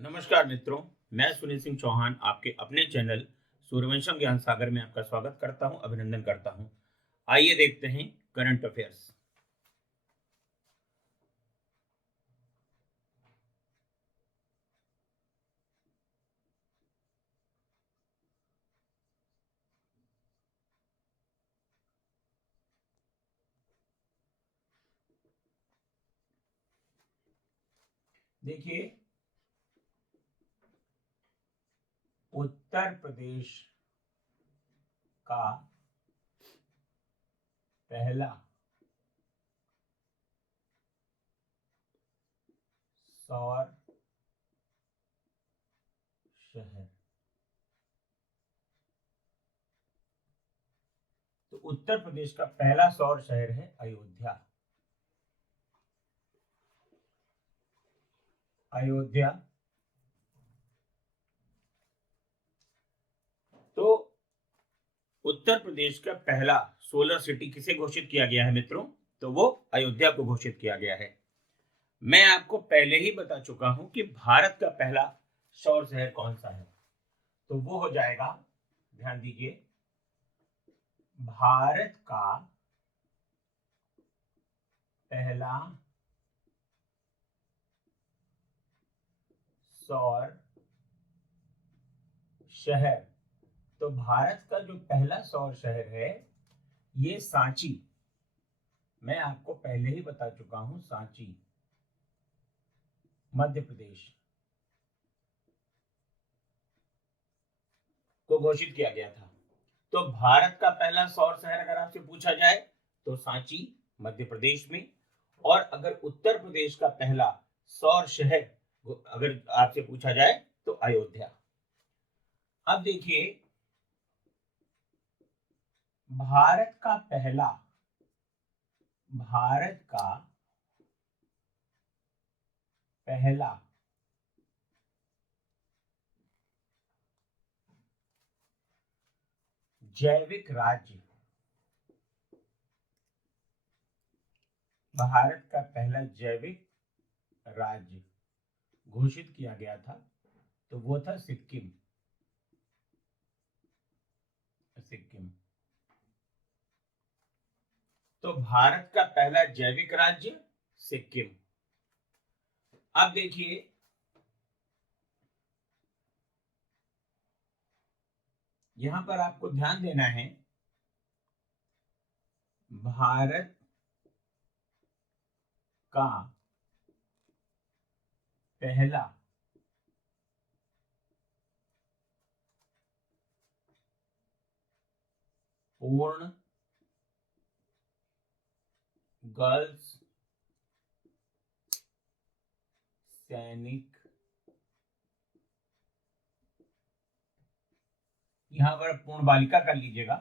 नमस्कार मित्रों, मैं सुनील सिंह चौहान आपके अपने चैनल सूर्यवंशम ज्ञान सागर में आपका स्वागत करता हूं, अभिनंदन करता हूं। आइए देखते हैं करंट अफेयर्स। देखिए, उत्तर प्रदेश का पहला सौर शहर। तो उत्तर प्रदेश का पहला सौर शहर है अयोध्या। अयोध्या। तो उत्तर प्रदेश का पहला सोलर सिटी किसे घोषित किया गया है मित्रों? तो वो अयोध्या को घोषित किया गया है। मैं आपको पहले ही बता चुका हूं कि भारत का पहला सौर शहर कौन सा है। तो वो हो जाएगा, ध्यान दीजिए, भारत का पहला सौर शहर। तो भारत का जो पहला सौर शहर है ये सांची। मैं आपको पहले ही बता चुका हूं, सांची, मध्य प्रदेश को घोषित किया गया था। तो भारत का पहला सौर शहर अगर आपसे पूछा जाए तो सांची, मध्य प्रदेश में। और अगर उत्तर प्रदेश का पहला सौर शहर अगर आपसे पूछा जाए तो अयोध्या। अब देखिए, भारत का पहला जैविक राज्य, भारत का पहला जैविक राज्य घोषित किया गया था तो वो था सिक्किम। तो भारत का पहला जैविक राज्य सिक्किम। अब देखिए, यहां पर आपको ध्यान देना है, भारत का पहला पूर्ण गर्ल्स सैनिक, यहां पर पूर्ण बालिका कर लीजिएगा,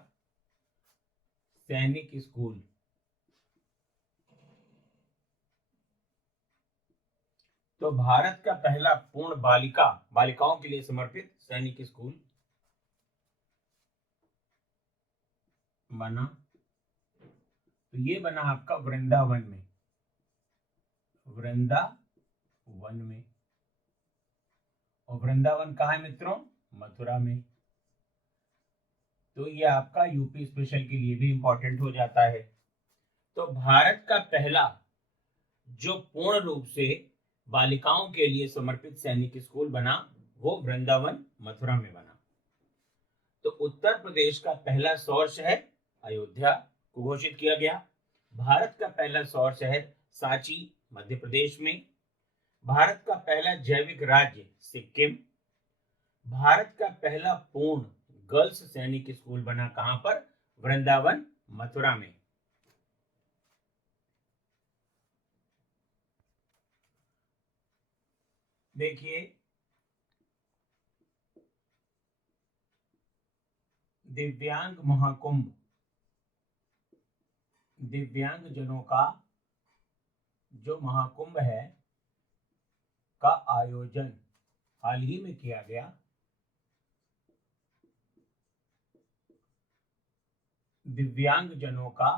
सैनिक स्कूल। तो भारत का पहला पूर्ण बालिकाओं के लिए समर्पित सैनिक स्कूल बना। तो ये बना आपका वृंदावन में। और वृंदावन कहाँ है मित्रों? मथुरा में। तो ये आपका यूपी स्पेशल के लिए भी इंपॉर्टेंट हो जाता है। तो भारत का पहला जो पूर्ण रूप से बालिकाओं के लिए समर्पित सैनिक स्कूल बना वो वृंदावन, मथुरा में बना। तो उत्तर प्रदेश का पहला सौर शहर अयोध्या को घोषित किया गया। भारत का पहला सौर शहर सांची, मध्य प्रदेश में। भारत का पहला जैविक राज्य सिक्किम। भारत का पहला पूर्ण गर्ल्स सैनिक स्कूल बना कहां पर? वृंदावन, मथुरा में। देखिए, दिव्यांग महाकुंभ, दिव्यांग जनों का जो महाकुंभ है का आयोजन हाल ही में किया गया। दिव्यांग जनों का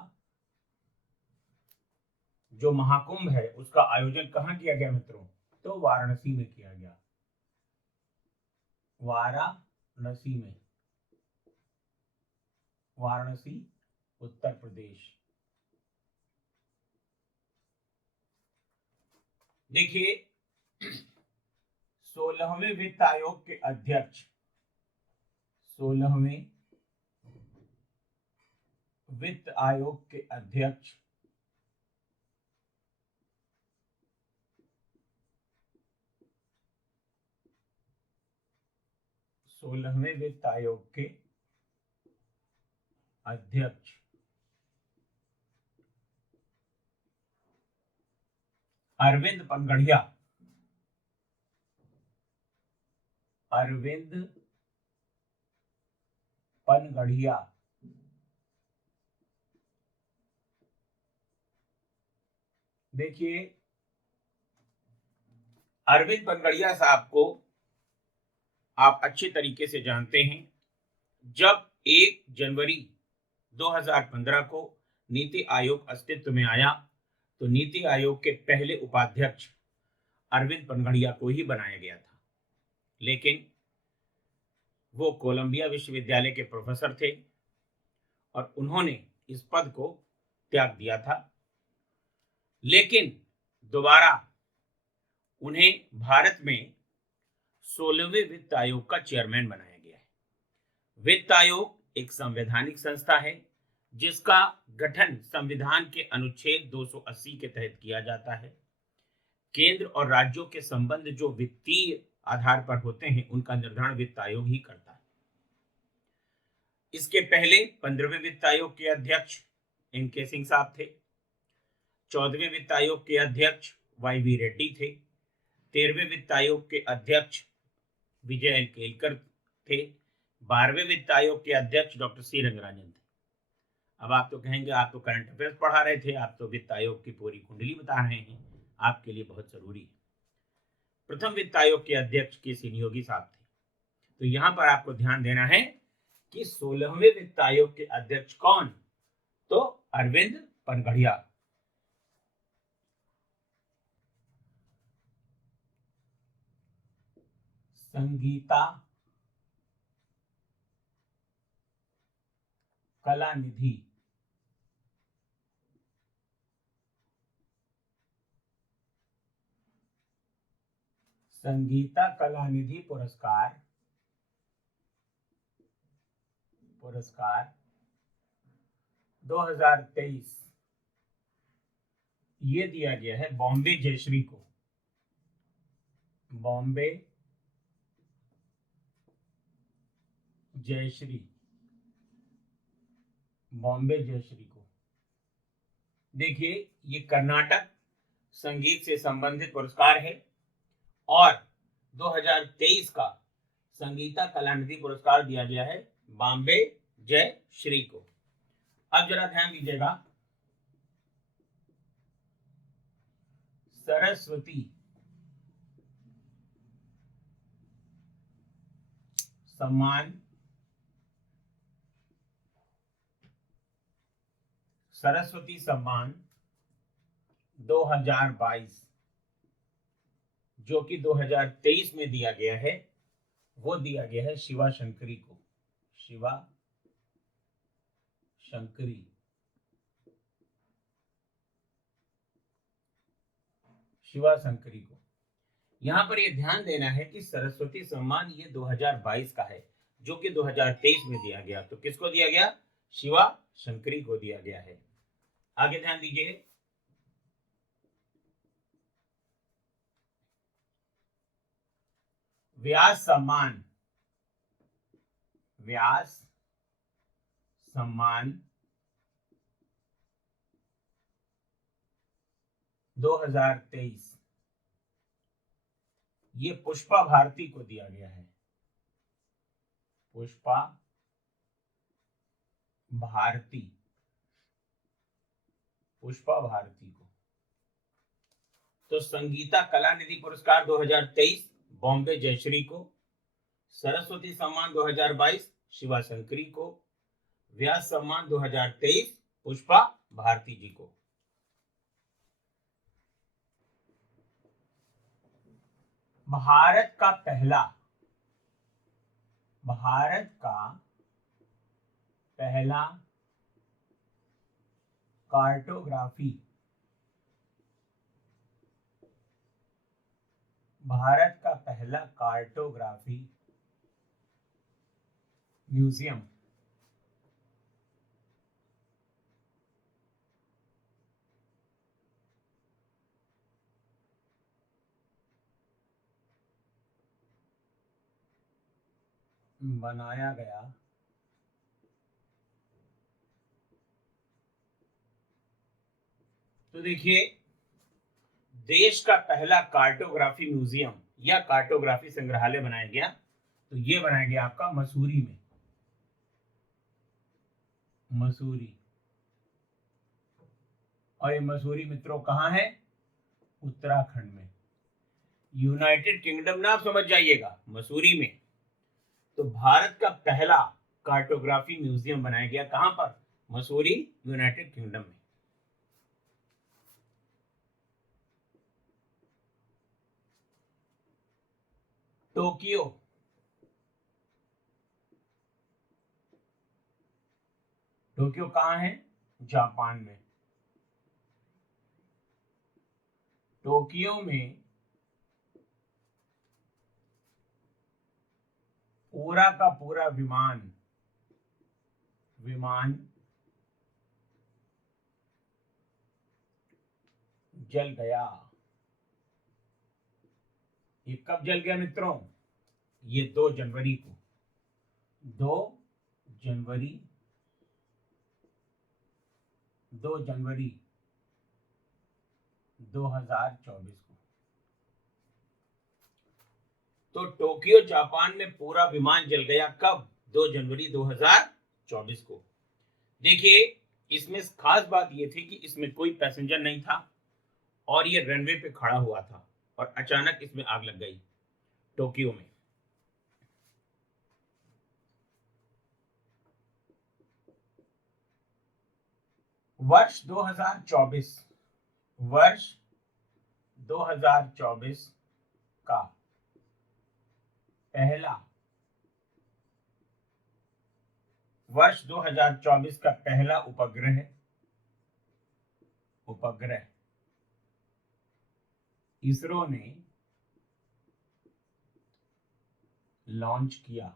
जो महाकुंभ है उसका आयोजन कहाँ किया गया मित्रों? तो वाराणसी में किया गया। वाराणसी में, वाराणसी उत्तर प्रदेश। देखिए 16वें वित्त आयोग के अध्यक्ष, 16वें वित्त आयोग के अध्यक्ष सोलहवें वित्त आयोग के अध्यक्ष अरविंद पनगढ़िया, अरविंद पनगढ़िया। देखिए अरविंद पनगढ़िया साहब को आप अच्छे तरीके से जानते हैं। जब 1 जनवरी 2015 को नीति आयोग अस्तित्व में आया तो नीति आयोग के पहले उपाध्यक्ष अरविंद पनगढ़िया को ही बनाया गया था, लेकिन वो कोलंबिया विश्वविद्यालय के प्रोफेसर थे और उन्होंने इस पद को त्याग दिया था। लेकिन दोबारा उन्हें भारत में 16वें वित्त आयोग का चेयरमैन बनाया गया है। वित्त आयोग एक संवैधानिक संस्था है जिसका गठन संविधान के अनुच्छेद 280 के तहत किया जाता है। केंद्र और राज्यों के संबंध जो वित्तीय आधार पर होते हैं उनका निर्धारण वित्त आयोग ही करता है। इसके पहले 15वें वित्त आयोग के अध्यक्ष एन.के. सिंह साहब थे, 14वें वित्त आयोग के अध्यक्ष वाई.वी. रेड्डी थे, 13वें वित्त आयोग के अध्यक्ष विजय एल. केलकर थे, 12वें वित्त आयोग के अध्यक्ष डॉक्टर सी रंगराजन थे। अब आप तो कहेंगे आप तो करंट अफेयर्स पढ़ा रहे थे, आप तो वित्त आयोग की पूरी कुंडली बता रहे हैं, आपके लिए बहुत जरूरी है। प्रथम वित्त आयोग के अध्यक्ष के.सी. नियोगी साहब थे। तो यहां पर आपको ध्यान देना है कि 16वें वित्त आयोग के अध्यक्ष कौन, तो अरविंद पनगढ़िया। संगीता कलानिधि, संगीता कलानिधि पुरस्कार 2023 ये दिया गया है बॉम्बे जयश्री को, बॉम्बे जयश्री, बॉम्बे जयश्री को। देखिए ये कर्नाटक संगीत से संबंधित पुरस्कार है और 2023 का संगीता कलानिधि पुरस्कार दिया गया है बॉम्बे जयश्री को। अब जरा ध्यान दीजिएगा, सरस्वती सम्मान, सरस्वती सम्मान 2022 जो कि 2023 में दिया गया है, वो दिया गया है शिवा शंकरी को, शिवा शंकरी, शिवा शंकरी को। यहां पर यह ध्यान देना है कि सरस्वती सम्मान ये 2022 का है जो कि 2023 में दिया गया, तो किसको दिया गया, शिवा शंकरी को दिया गया है। आगे ध्यान दीजिए, व्यास सम्मान, व्यास सम्मान 2023 ये पुष्पा भारती को दिया गया है, पुष्पा भारती, पुष्पा भारती को। तो संगीता कलानिधि पुरस्कार 2023 बॉम्बे जयश्री को, सरस्वती सम्मान 2022 शिवा शंकरी को, व्यास सम्मान 2023 पुष्पा भारती जी को। भारत का पहला भारत का पहला कार्टोग्राफी भारत का पहला कार्टोग्राफी म्यूजियम बनाया गया तो देखिए, देश का पहला कार्टोग्राफी म्यूजियम या कार्टोग्राफी संग्रहालय बनाया गया, तो ये बनाया गया आपका मसूरी में। मसूरी, और ये मसूरी मित्रों कहाँ है? उत्तराखंड में। यूनाइटेड किंगडम ना आप समझ जाइएगा, मसूरी में। तो भारत का पहला कार्टोग्राफी म्यूजियम बनाया गया कहां पर? मसूरी, यूनाइटेड किंगडम में। टोक्यो, टोक्यो कहाँ है? जापान में। टोक्यो में पूरा का पूरा विमान जल गया। ये कब जल गया मित्रों? ये 2 जनवरी को, 2 जनवरी 2 जनवरी 2024 को। तो टोक्यो जापान में पूरा विमान जल गया कब? 2 जनवरी 2024 को। देखिए, इसमें खास बात यह थी कि इसमें कोई पैसेंजर नहीं था और ये रनवे पे खड़ा हुआ था और अचानक इसमें आग लग गई टोक्यो में। वर्ष 2024 का पहला 2024 का पहला उपग्रह इसरो ने लॉन्च किया।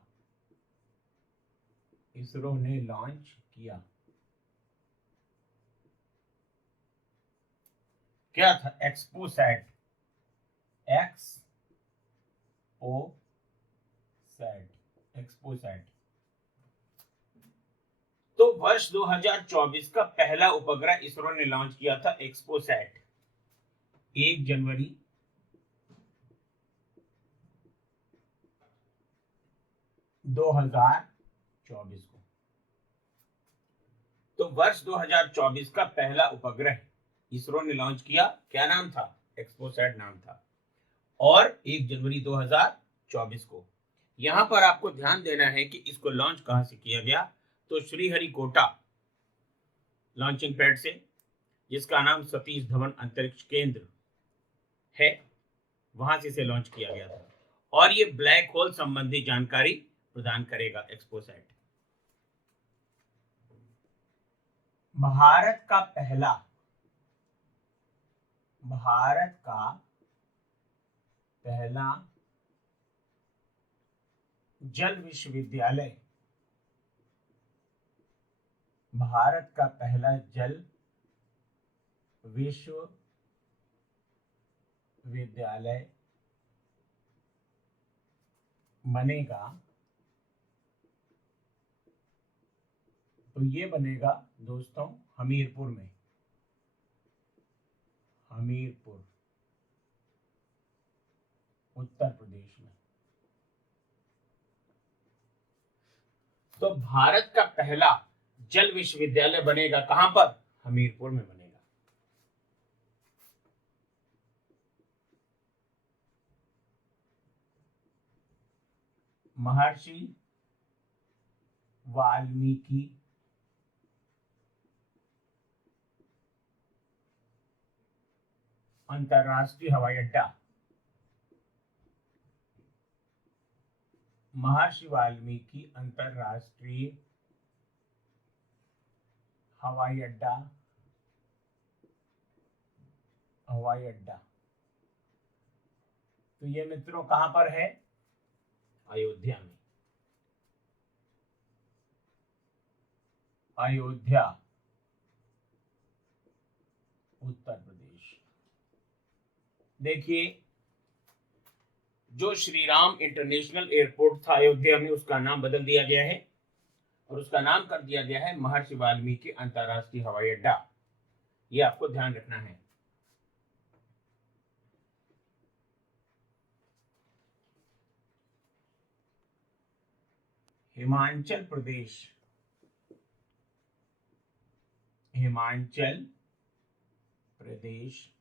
क्या था? एक्सपोसैट। तो वर्ष 2024 का पहला उपग्रह इसरो ने लॉन्च किया था, एक्सपोसैट, 1 जनवरी 2024 को। तो वर्ष 2024 का पहला उपग्रह इसरो ने लॉन्च किया। क्या नाम था? एक्सपोसैट नाम था, और 1 जनवरी 2024 को। यहां पर आपको ध्यान देना है कि इसको लॉन्च कहां से किया गया? तो श्रीहरिकोटा लॉन्चिंग पैड से, जिसका नाम सतीश धवन अंतरिक्ष केंद्र है, वहां से इसे लॉन्च किया गया था। और ये ब्लैक होल संबंधी जानकारी प्रदान करेगा एक्सपोसैट। भारत का पहला जल विश्वविद्यालय, भारत का पहला जल विश्वविद्यालय बनेगा, तो ये बनेगा दोस्तों हमीरपुर में। हमीरपुर, उत्तर प्रदेश में। तो भारत का पहला जल विश्वविद्यालय बनेगा कहां पर? हमीरपुर में बनेगा। महर्षि वाल्मीकि अंतरराष्ट्रीय हवाई अड्डा महर्षि वाल्मीकि अंतरराष्ट्रीय हवाई अड्डा, हवाई अड्डा। तो ये मित्रों कहां पर है? अयोध्या में। अयोध्या, उत्तर प्रदेश। देखिए, जो श्री राम इंटरनेशनल एयरपोर्ट था अयोध्या में, उसका नाम बदल दिया गया है और उसका नाम कर दिया गया है महर्षि वाल्मीकि अंतरराष्ट्रीय हवाई अड्डा। ये आपको ध्यान रखना है। हिमाचल प्रदेश, हिमाचल प्रदेश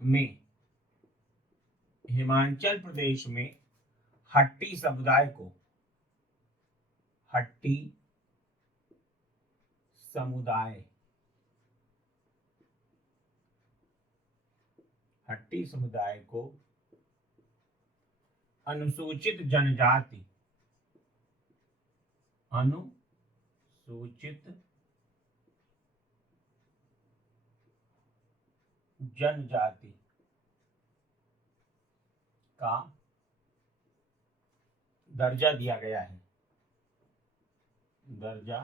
में, हिमाचल प्रदेश में हट्टी समुदाय को, हट्टी समुदाय, हट्टी समुदाय को अनुसूचित जनजाति, अनुसूचित जनजाति का दर्जा दिया गया है, दर्जा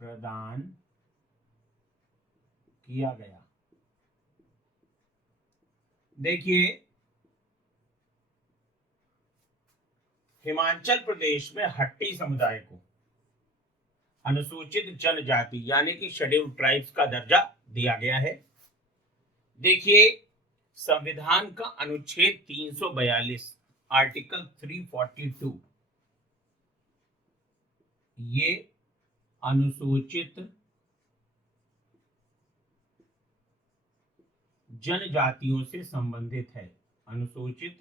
प्रदान किया गया। देखिए, हिमाचल प्रदेश में हट्टी समुदाय को अनुसूचित जनजाति यानी कि शेड्यूल्ड ट्राइब्स का दर्जा दिया गया है। देखिए, संविधान का अनुच्छेद 342 आर्टिकल 342 ये अनुसूचित जनजातियों से संबंधित है, अनुसूचित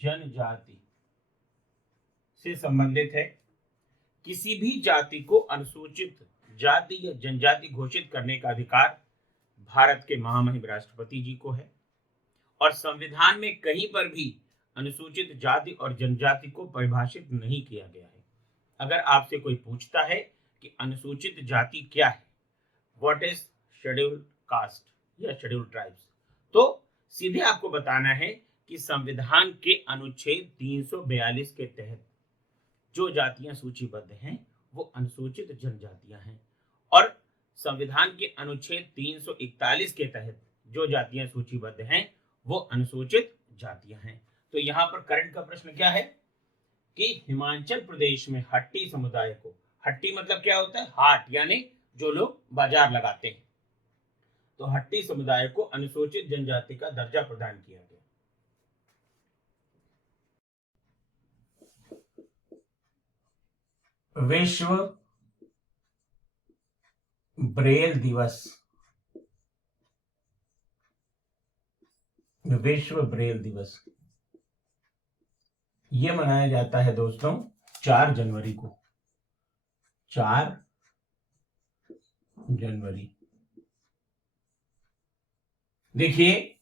जनजाति से संबंधित है। किसी भी जाति को अनुसूचित जाति या जनजाति घोषित करने का अधिकार भारत के महामहिम राष्ट्रपति जी को है और संविधान में कहीं पर भी अनुसूचित जाति और जनजाति को परिभाषित नहीं किया गया है। अगर आपसे कोई पूछता है कि अनुसूचित जाति क्या है, व्हाट इज शेड्यूल्ड कास्ट या शेड्यूल्ड ट्राइब्स, तो सीधे आपको बताना है कि संविधान के अनुच्छेद 342 के तहत जो जातियां सूचीबद्ध हैं वो अनुसूचित जनजातियां हैं और संविधान के अनुच्छेद 341 के तहत जो जातियां सूचीबद्ध हैं वो अनुसूचित जातियां हैं। तो यहाँ पर करंट का प्रश्न क्या है कि हिमाचल प्रदेश में हट्टी समुदाय को, हट्टी मतलब क्या होता है? हाट, यानी जो लोग बाजार लगाते हैं, तो हट्टी समुदाय को अनुसूचित जनजाति का दर्जा प्रदान किया गया। विश्व ब्रेल दिवस, विश्व ब्रेल दिवस ये मनाया जाता है दोस्तों 4 जनवरी को, 4 जनवरी। देखिए,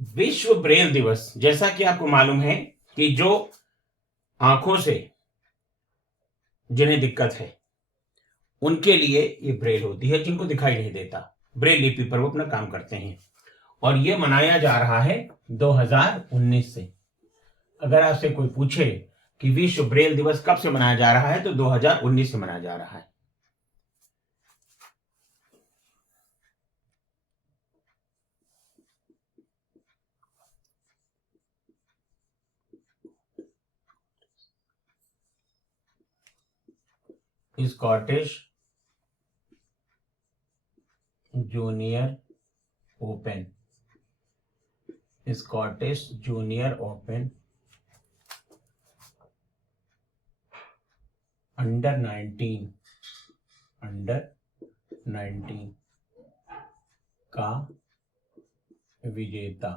विश्व ब्रेल दिवस, जैसा कि आपको मालूम है कि जो आंखों से जिन्हें दिक्कत है उनके लिए ये ब्रेल होती है, जिनको दिखाई नहीं देता, ब्रेल लिपि पर वो अपना काम करते हैं और ये मनाया जा रहा है 2019 से। अगर आपसे कोई पूछे कि विश्व ब्रेल दिवस कब से मनाया जा रहा है तो 2019 से मनाया जा रहा है। Scottish junior open, Scottish junior open under 19 का विजेता।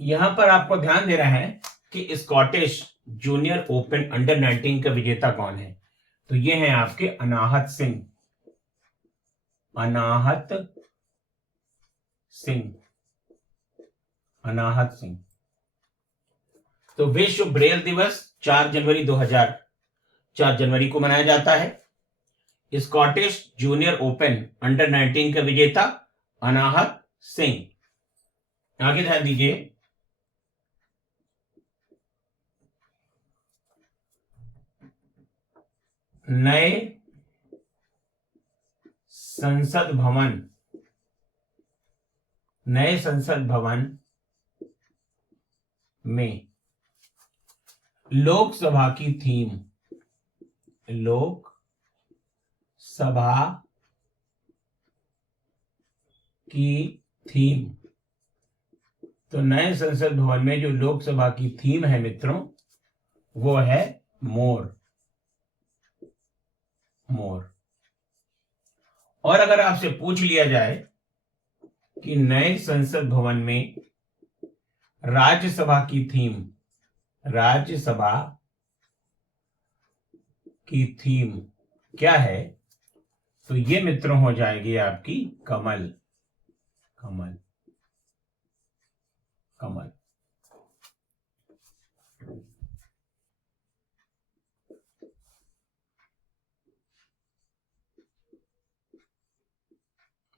यहां पर आपको ध्यान दे रहा है कि स्कॉटिश जूनियर ओपन अंडर 19 का विजेता कौन है, तो ये हैं आपके अनाहत सिंह, अनाहत सिंह। अनाहत सिंह। तो विश्व ब्रेल दिवस 4 जनवरी को मनाया जाता है। स्कॉटिश जूनियर ओपन अंडर 19 का विजेता अनाहत सिंह। आगे ध्यान दीजिए, नए संसद भवन में लोकसभा की थीम। तो नए संसद भवन में जो लोकसभा की थीम है मित्रों, वो है मोर। और अगर आपसे पूछ लिया जाए कि नए संसद भवन में राज्यसभा की थीम क्या है, तो ये मित्रों हो जाएगी आपकी कमल।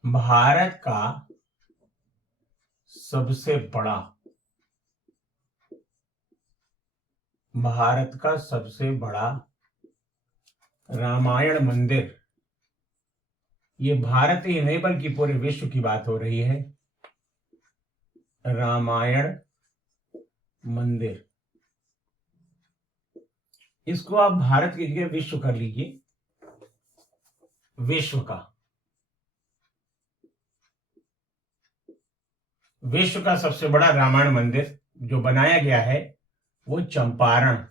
भारत का सबसे बड़ा रामायण मंदिर, ये भारत ही नहीं बल्कि पूरे विश्व की बात हो रही है। रामायण मंदिर, इसको आप भारत की जगह विश्व कर लीजिए। विश्व का सबसे बड़ा रामायण मंदिर जो बनाया गया है वो चंपारण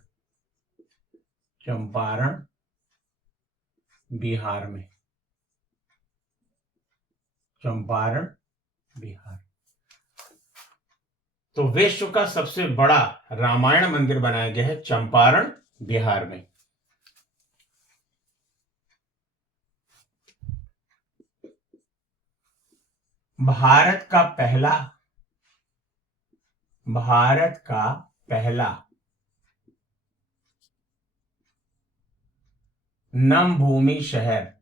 बिहार में। तो विश्व का सबसे बड़ा रामायण मंदिर बनाया गया है चंपारण बिहार में। भारत का पहला नमभूमि शहर,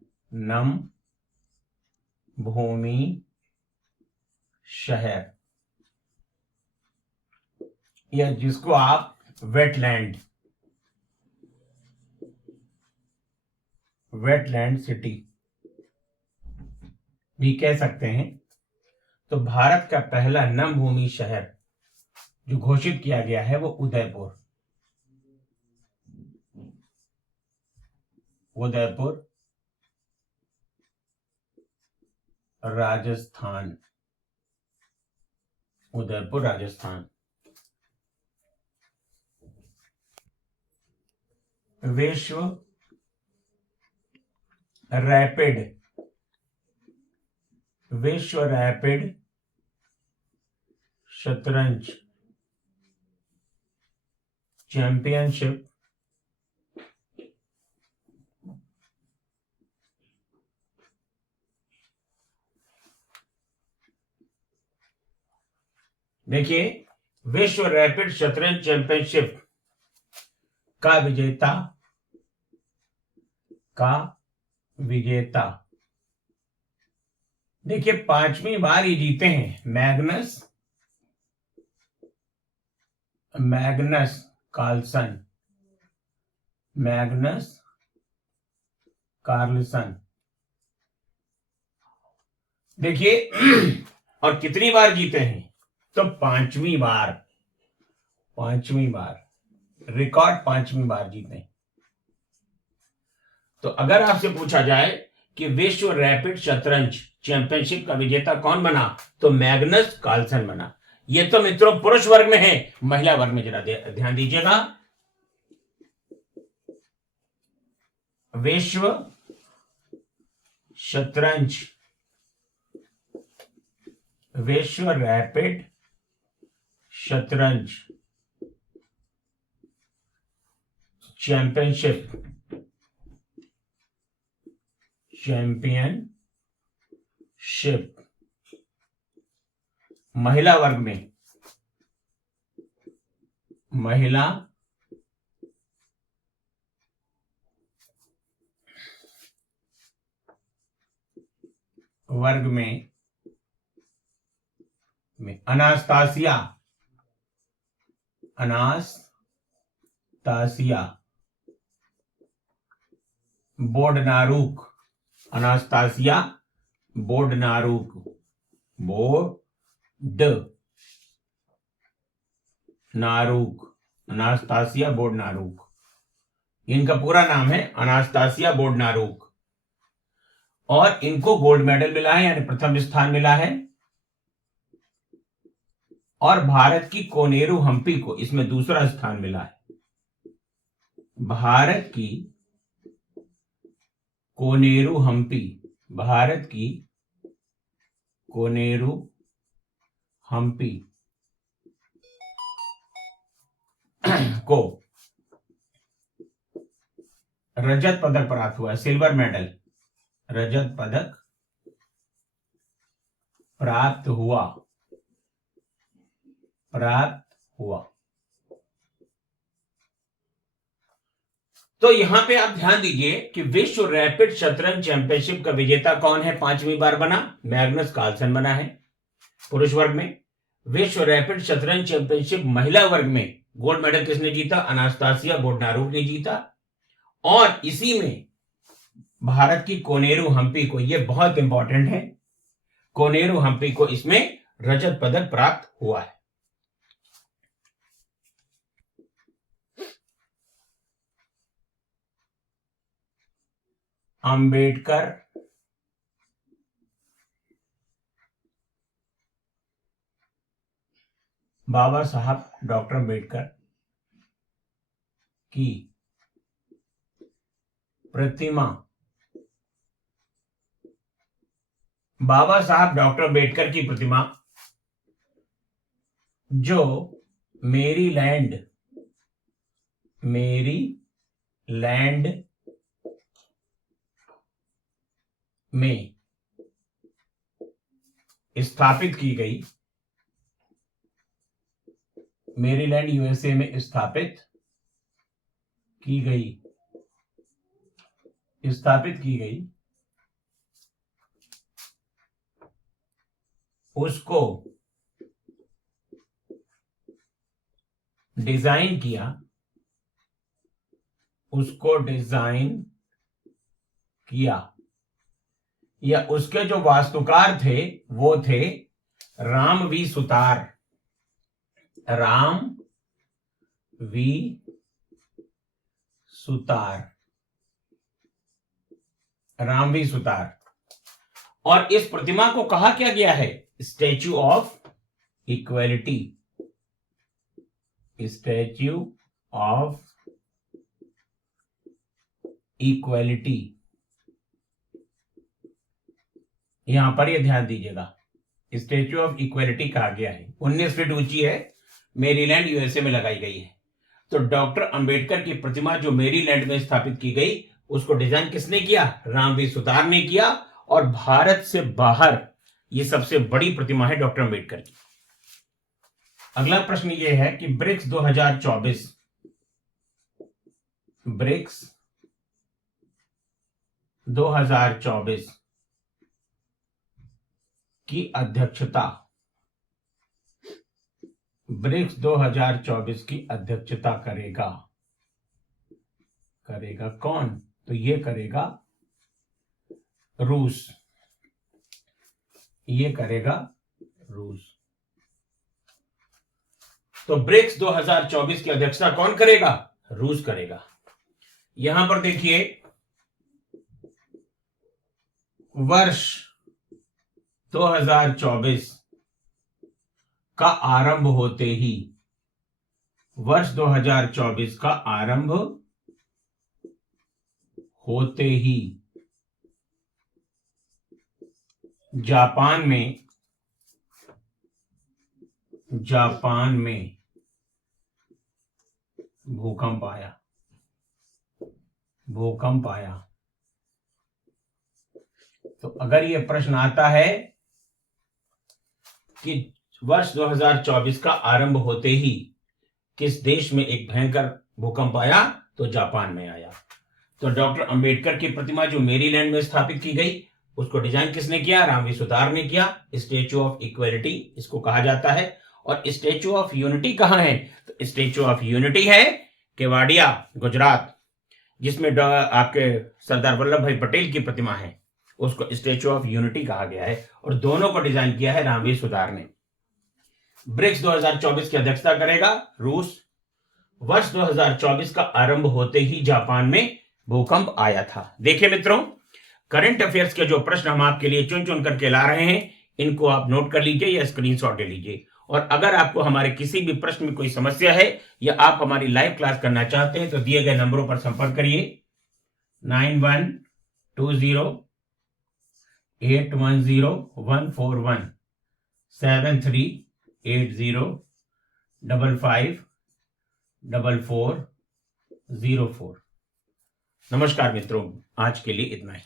या जिसको आप वेटलैंड सिटी भी कह सकते हैं। तो भारत का पहला नमभूमि शहर जो घोषित किया गया है वो उदयपुर राजस्थान। विश्व रैपिड शतरंज चैंपियनशिप देखिए, विश्व रैपिड शतरंज चैंपियनशिप का विजेता देखिए 5वीं बार ये जीते हैं मैग्नस कार्लसन। देखिए और कितनी बार जीते हैं, तो 5वीं बार, रिकॉर्ड 5वीं बार जीते। तो अगर आपसे पूछा जाए कि विश्व रैपिड शतरंज चैंपियनशिप का विजेता कौन बना, तो मैग्नस कार्लसन बना। ये तो मित्रों पुरुष वर्ग में है। महिला वर्ग में जरा ध्यान दीजिएगा। विश्व रैपिड शतरंज चैंपियनशिप महिला वर्ग में महिला वर्ग में अनास्तासिया बोडनारूक, अनास्तासिया बोडनारूक, अनास्तासिया बोडनारूक, इनका पूरा नाम है अनास्तासिया बोडनारूक। और इनको गोल्ड मेडल मिला है, यानी प्रथम स्थान मिला है। और भारत की कोनेरू हम्पी को इसमें दूसरा स्थान मिला है। भारत की कोनेरू हम्पी को रजत पदक प्राप्त हुआ, सिल्वर मेडल, रजत पदक प्राप्त हुआ। तो यहां पे आप ध्यान दीजिए कि विश्व रैपिड शतरंज चैंपियनशिप का विजेता कौन है, 5वीं बार बना, मैग्नस कार्लसन बना है। पुरुष वर्ग में विश्व रैपिड शतरंज चैंपियनशिप महिला वर्ग में गोल्ड मेडल किसने जीता, अनास्तासिया बोडनारूक ने जीता। और इसी में भारत की कोनेरू हम्पी को, यह बहुत इंपॉर्टेंट है, कोनेरू हम्पी को इसमें रजत पदक प्राप्त हुआ है। अंबेडकर बाबा साहब डॉक्टर अंबेडकर की प्रतिमा, बाबा साहब डॉक्टर अंबेडकर की प्रतिमा जो मेरीलैंड में स्थापित की गई, मेरीलैंड यूएसए में स्थापित की गई, उसको डिजाइन किया, या उसके जो वास्तुकार थे वो थे राम वी सुतार, और इस प्रतिमा को कहा क्या गया है, स्टैच्यू ऑफ इक्वालिटी, यहां पर यह ध्यान दीजिएगा, स्टैच्यू ऑफ इक्वालिटी कहा गया है। 19 फीट ऊंची है, मेरीलैंड यूएसए में लगाई गई है। तो डॉक्टर अंबेडकर की प्रतिमा जो मेरीलैंड में स्थापित की गई, उसको डिजाइन किसने किया, राम वी सुतार ने किया। और भारत से बाहर यह सबसे बड़ी प्रतिमा है डॉक्टर अंबेडकर की। अगला प्रश्न यह है कि ब्रिक्स 2024 की अध्यक्षता, ब्रिक्स 2024 की अध्यक्षता करेगा कौन, तो ये करेगा रूस, तो ब्रिक्स 2024 की अध्यक्षता कौन करेगा, रूस करेगा। यहां पर देखिए, वर्ष 2024 का आरंभ होते ही, जापान में भूकंप आया। तो अगर यह प्रश्न आता है कि वर्ष 2024 का आरंभ होते ही किस देश में एक भयंकर भूकंप आया? तो जापान में आया। तो डॉक्टर अंबेडकर की प्रतिमा जो मेरीलैंड में स्थापित की गई, उसको डिजाइन किसने किया? रामवी सुतार ने किया। स्टैचू ऑफ इक्वलिटी इसको कहा जाता है। और स्टैचू ऑफ यूनिटी कहाँ है? तो स्टैचू ऑफ यूनिटी है केवाडिया, गुजरात, जिसमें आपके सरदार वल्लभ भाई पटेल की प्रतिमा है, उसको स्टैचू ऑफ यूनिटी कहा गया है। और दोनों को डिजाइन किया है रामवी सुतार ने। ब्रिक्स 2024 की अध्यक्षता करेगा रूस। वर्ष 2024 का आरंभ होते ही जापान में भूकंप आया था। देखिए मित्रों, करंट अफेयर्स के जो प्रश्न हम आपके लिए चुन चुन करके ला रहे हैं, इनको आप नोट कर लीजिए या स्क्रीनशॉट ले लीजिए। और अगर आपको हमारे किसी भी प्रश्न में कोई समस्या है या आप हमारी लाइव क्लास करना चाहते हैं तो दिए गए नंबरों पर संपर्क करिए 9120810141 7380554404। नमस्कार मित्रों, आज के लिए इतना ही।